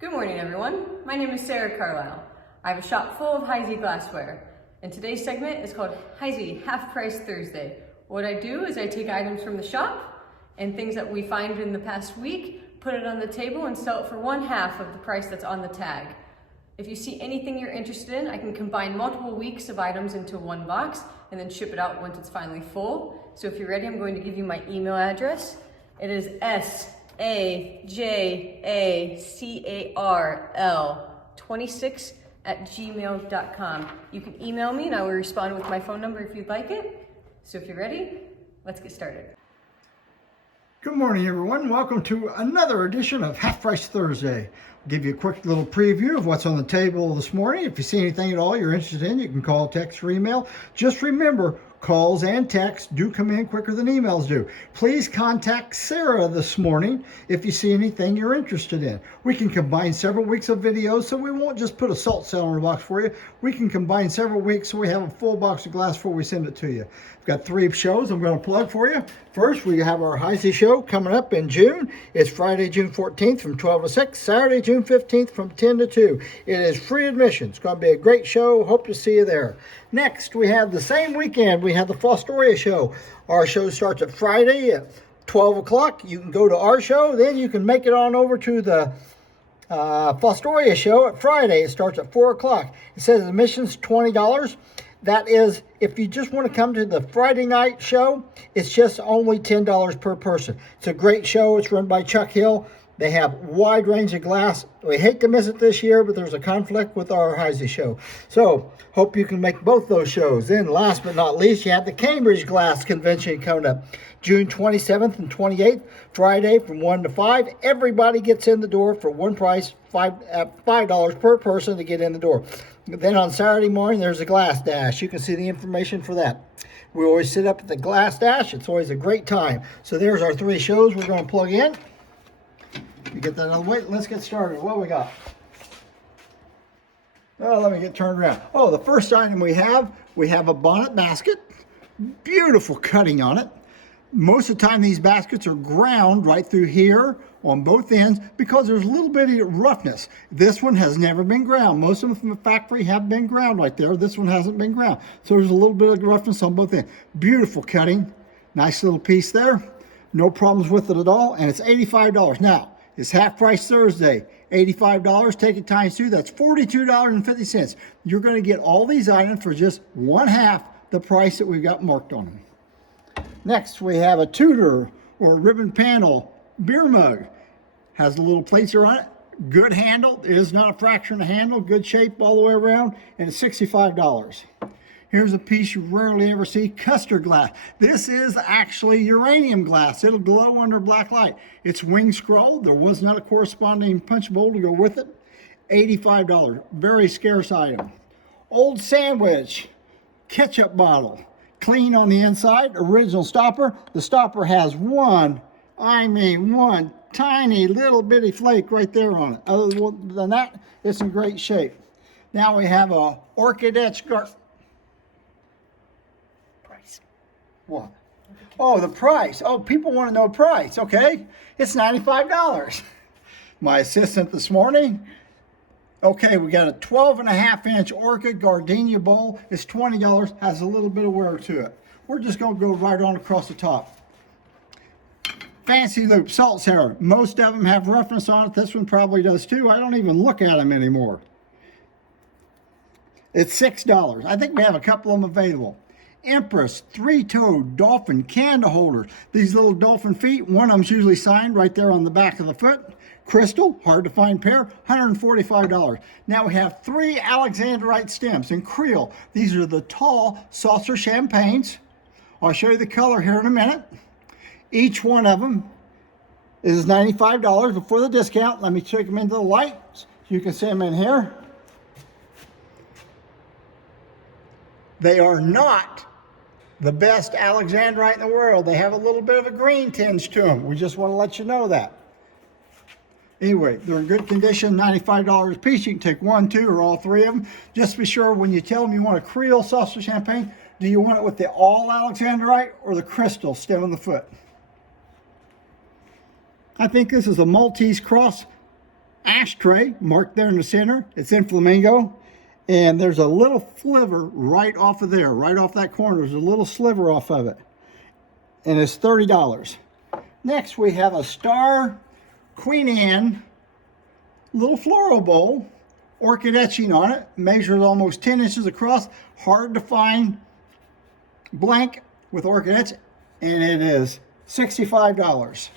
Good morning, everyone. My name is Sarah Carlisle. I have a shop full of Heisey glassware, and today's segment is called Heisey Half Price Thursday. What I do is I take items from the shop and things that we find in the past week, put it on the table and sell it for 1/2 of the price that's on the tag. If you see anything you're interested in, I can combine multiple weeks of items into one box and then ship it out once it's finally full. So if you're ready, I'm going to give you my email address. It is sajacarl26@gmail.com. You can email me and I will respond with my phone number if you'd like it. So if you're ready, let's get started. Good morning, everyone. Welcome to another edition of Half Price Thursday. I'll give you a quick little preview of what's on the table this morning. If you see anything at all you're interested in, you can call, text, or email. Just remember, calls and texts do come in quicker than emails do. Please contact Sarah this morning if you see anything you're interested in. We can combine several weeks of videos, so we won't just put a salt cellar in a box for you. We can combine several weeks so we have a full box of glass before we send it to you. I've got 3 shows I'm going to plug for you. First, we have our Heisey show coming up in June. It's Friday, June 14th from 12 to 6, Saturday, June 15th from 10 to 2. It is free admission. It's going to be a great show. Hope to see you there. Next, we have the same weekend, we have the Fostoria show. Our show starts at Friday at 12 o'clock. You can go to our show, then you can make it on over to the Fostoria show at Friday. It starts at 4 o'clock. It says admission's $20. That is, if you just want to come to the Friday night show, it's just only $10 per person. It's a great show. It's run by Chuck Hill. They have a wide range of glass. We hate to miss it this year, but there's a conflict with our Heisey show. So, hope you can make both those shows. Then, last but not least, you have the Cambridge Glass Convention coming up. June 27th and 28th, Friday from 1 to 5. Everybody gets in the door for one price, $5 per person to get in the door. Then on Saturday morning, there's a glass dash. You can see the information for that. We always sit up at the glass dash. It's always a great time. So there's our 3 shows we're going to plug in. You get that out of the way. Let's get started. What we got? Oh, let me get turned around. Oh, the first item we have a bonnet basket. Beautiful cutting on it. Most of the time these baskets are ground right through here on both ends because there's a little bit of roughness. This one has never been ground. Most of them from the factory have been ground right there. This one hasn't been ground. So there's a little bit of roughness on both ends. Beautiful cutting. Nice little piece there. No problems with it at all. And it's $85. Now, it's Half Price Thursday. $85, take it times 2, that's $42.50. You're going to get all these items for just 1/2 the price that we've got marked on them. Next, we have a Tudor or ribbon panel beer mug. Has a little placer on it. Good handle. It is not a fracture in the handle. Good shape all the way around. And it's $65. Here's a piece you rarely ever see, custard glass. This is actually uranium glass. It'll glow under black light. It's wing scroll. There was not a corresponding punch bowl to go with it. $85. Very scarce item. Old sandwich ketchup bottle. Clean on the inside. Original stopper. The stopper has one tiny little bitty flake right there on it. Other than that, it's in great shape. Now we have a orchid etched What? Oh, the price. Oh, people want to know price. Okay. It's $95. My assistant this morning. Okay, we got a 12.5-inch orchid gardenia bowl. It's $20. Has a little bit of wear to it. We're just going to go right on across the top. Fancy Loop salt cellar. Most of them have roughness on it. This one probably does too. I don't even look at them anymore. It's $6. I think we have a couple of them available. Empress 3-toed dolphin candle holders. These little dolphin feet, one of them's usually signed right there on the back of the foot. Crystal, hard to find pair, $145. Now we have 3 alexandrite stems in Creole. These are the tall saucer champagnes. I'll show you the color here in a minute. Each one of them is $95 before the discount. Let me check them into the light so you can see them in here. They are not the best alexandrite in the world. They have a little bit of a green tinge to them. We just want to let you know that. Anyway, they're in good condition, $95 a piece. You can take 1, 2, or all 3 of them. Just be sure when you tell them you want a Creole saucer champagne, do you want it with the all alexandrite or the crystal stem on the foot? I think this is a Maltese cross ashtray marked there in the center. It's in flamingo. And there's a little sliver right off of there, right off that corner. There's a little sliver off of it. And it's $30. Next, we have a Star Queen Anne little floral bowl, orchid etching on it, measures almost 10 inches across, hard to find, blank with orchid etch, and it is $65.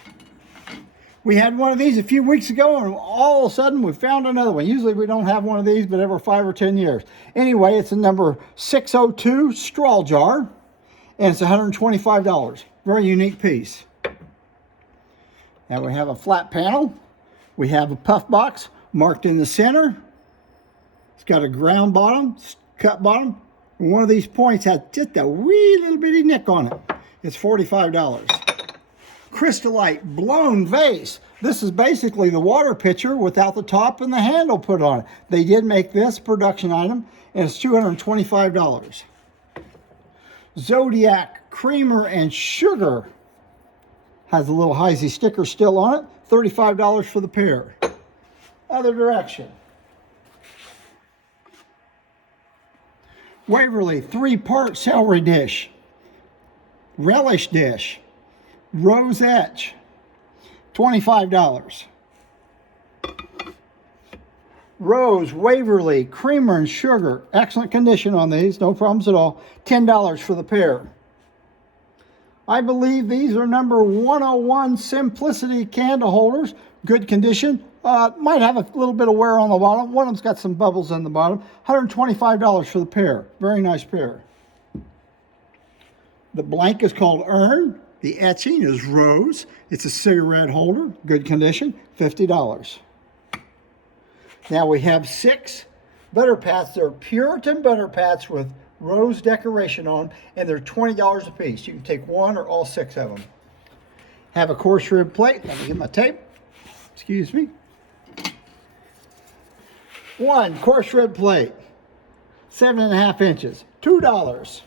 We had one of these a few weeks ago, and all of a sudden we found another one. Usually we don't have one of these, but every 5 or 10 years. Anyway, it's a number 602 straw jar, and it's $125. Very unique piece. Now we have a flat panel. We have a puff box marked in the center. It's got a ground bottom, cut bottom. And one of these points has just a wee little bitty nick on it. It's $45. Crystallite blown vase. This is basically the water pitcher without the top and the handle put on it. They did make this production item, and it's $225. Zodiac creamer and sugar has a little Heisey sticker still on it. $35 for the pair. Other direction. Waverly 3-part celery dish, relish dish, rose etch, $25. Rose Waverly creamer and sugar, excellent condition on these, no problems at all. $10 for the pair. I believe these are number 101 Simplicity candle holders, good condition. Might have a little bit of wear on the bottom. One of them's got some bubbles in the bottom. $125 for the pair. Very nice pair. The blank is called Urn. The etching is Rose. It's a cigarette holder, good condition, $50. Now we have 6 butter pats. They're Puritan butter pats with rose decoration on them, and they're $20 a piece. You can take one or all 6 of them. Have a coarse rib plate. Let me get my tape. Excuse me. 1 coarse rib plate, 7.5 inches, $2.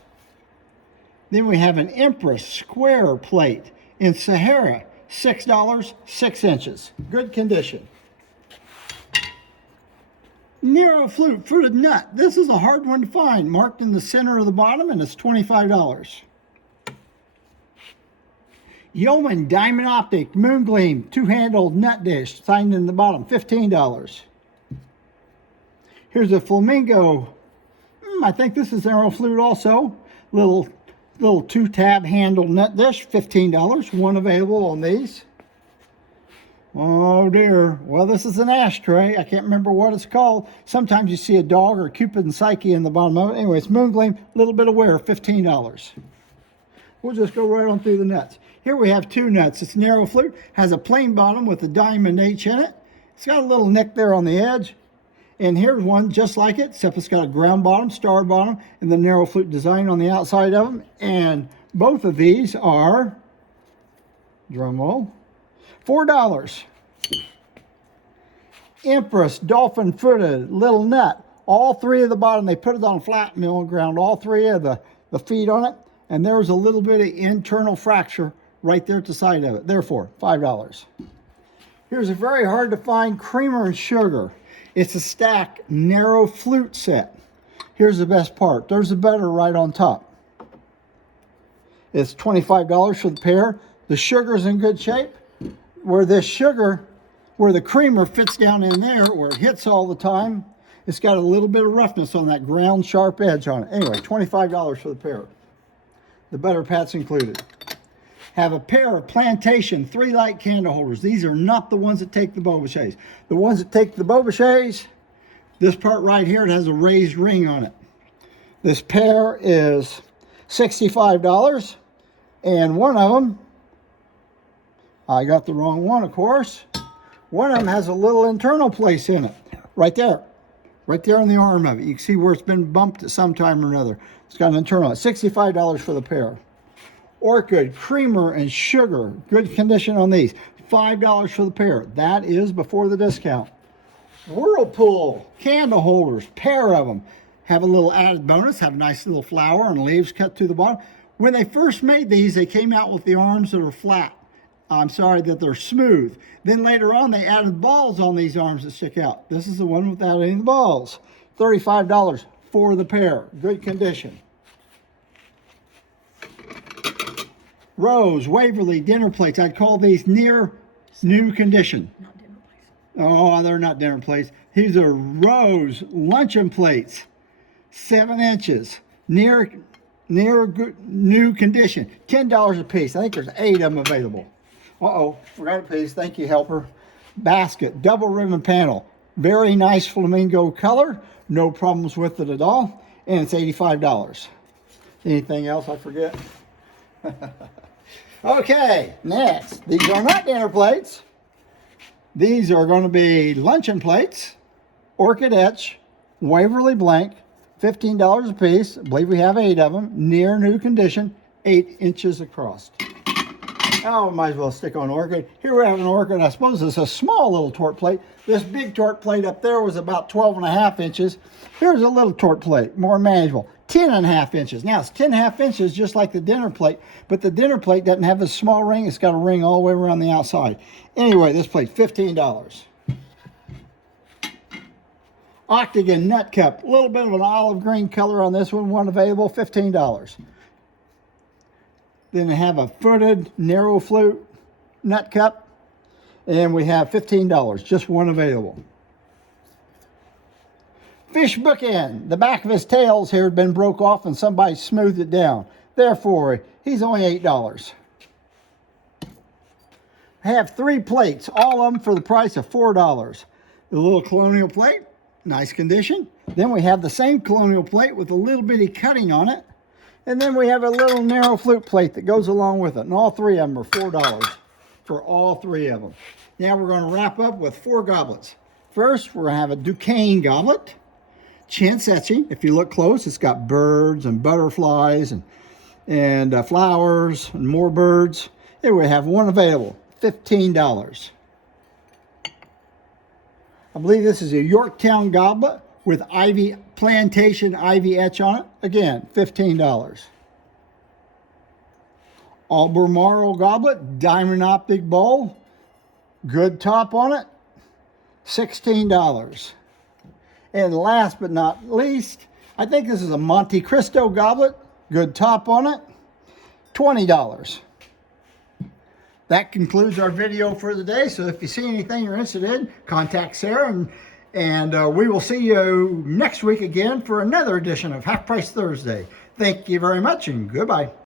Then we have an Empress square plate in Sahara, $6, 6 inches, good condition. Narrow flute fruited nut. This is a hard one to find, marked in the center of the bottom, and it's $25. Yeoman Diamond Optic Moon Gleam 2-handled nut dish, signed in the bottom, $15. Here's a flamingo. I think this is arrow flute also. Little 2-tab handled nut dish, $15. One available on these. Oh dear. Well, this is an ashtray. I can't remember what it's called. Sometimes you see a dog or Cupid and Psyche in the bottom of it. Anyway, it's Moon Gleam, a little bit of wear, $15. We'll just go right on through the nuts. Here we have 2 nuts. It's narrow flute, has a plain bottom with a diamond H in it. It's got a little nick there on the edge. And here's one just like it, except it's got a ground bottom, star bottom, and the narrow flute design on the outside of them. And both of these are, drum roll, $4. Empress dolphin footed little nut. All 3 of the bottom, they put it on a flat mill and ground all 3 of the feet on it. And there was a little bit of internal fracture right there at the side of it. Therefore, $5. Here's a very hard to find creamer and sugar. It's a stack narrow flute set. Here's the best part. There's a butter right on top. It's $25 for the pair. The sugar's in good shape. Where the creamer fits down in there, where it hits all the time, it's got a little bit of roughness on that ground sharp edge on it. Anyway, $25 for the pair. The butter pat's included. Have a pair of Plantation 3-light candle holders. These are not the ones that take the Beaubachets. The ones that take the Beaubachets, this part right here, it has a raised ring on it. This pair is $65, and one of them, I got the wrong one, of course. One of them has a little internal place in it, right there on the arm of it. You can see where it's been bumped at some time or another. It's got an internal. It's $65 for the pair. Orchid, creamer, and sugar. Good condition on these. $5 for the pair. That is before the discount. Whirlpool candle holders, pair of them. Have a little added bonus. Have a nice little flower and leaves cut to the bottom. When they first made these, they came out with the arms that are flat. I'm sorry, that they're smooth. Then later on, they added balls on these arms that stick out. This is the one without any balls. $35 for the pair. Good condition. Rose Waverly dinner plates. I'd call these near new condition. Not dinner plates. Oh, they're not dinner plates. These are Rose luncheon plates. 7 inches. Near good, new condition. $10 a piece. I think there's 8 of them available. Uh-oh, forgot a piece. Thank you, helper. Basket, double ribbon panel. Very nice flamingo color. No problems with it at all. And it's $85. Anything else I forget? Okay, next. These are not dinner plates. These are going to be luncheon plates. Orchid etch, Waverly blank, $15 a piece. I believe we have 8 of them. Near new condition, 8 inches across. Oh, might as well stick on orchid. Here we have an orchid. I suppose it's a small little torte plate. This big torte plate up there was about 12.5 inches. Here's a little torte plate, more manageable, 10.5 inches. Now it's 10.5 inches just like the dinner plate, but the dinner plate doesn't have a small ring. It's got a ring all the way around the outside. Anyway, this plate, $15. Octagon nut cup, a little bit of an olive green color on this one available, $15. Then they have a footed narrow flute nut cup, and we have $15, just one available. Fish bookend, the back of his tails here had been broke off and somebody smoothed it down. Therefore, he's only $8. I have 3 plates, all of them for the price of $4. The little colonial plate, nice condition. Then we have the same colonial plate with a little bitty cutting on it. And then we have a little narrow flute plate that goes along with it. And all 3 of them are $4 for all 3 of them. Now we're going to wrap up with 4 goblets. First, we're going to have a Duquesne goblet. Chintz etching. If you look close, it's got birds and butterflies and flowers and more birds. Here we have one available, $15. I believe this is a Yorktown goblet with plantation ivy etch on it. Again, $15. Albemarle goblet, diamond optic bowl, good top on it, $16. And last but not least, I think this is a Monte Cristo goblet, good top on it, $20. That concludes our video for the day. So if you see anything you're interested in, contact Sarah, and we will see you next week again for another edition of Half Price Thursday. Thank you very much, and goodbye.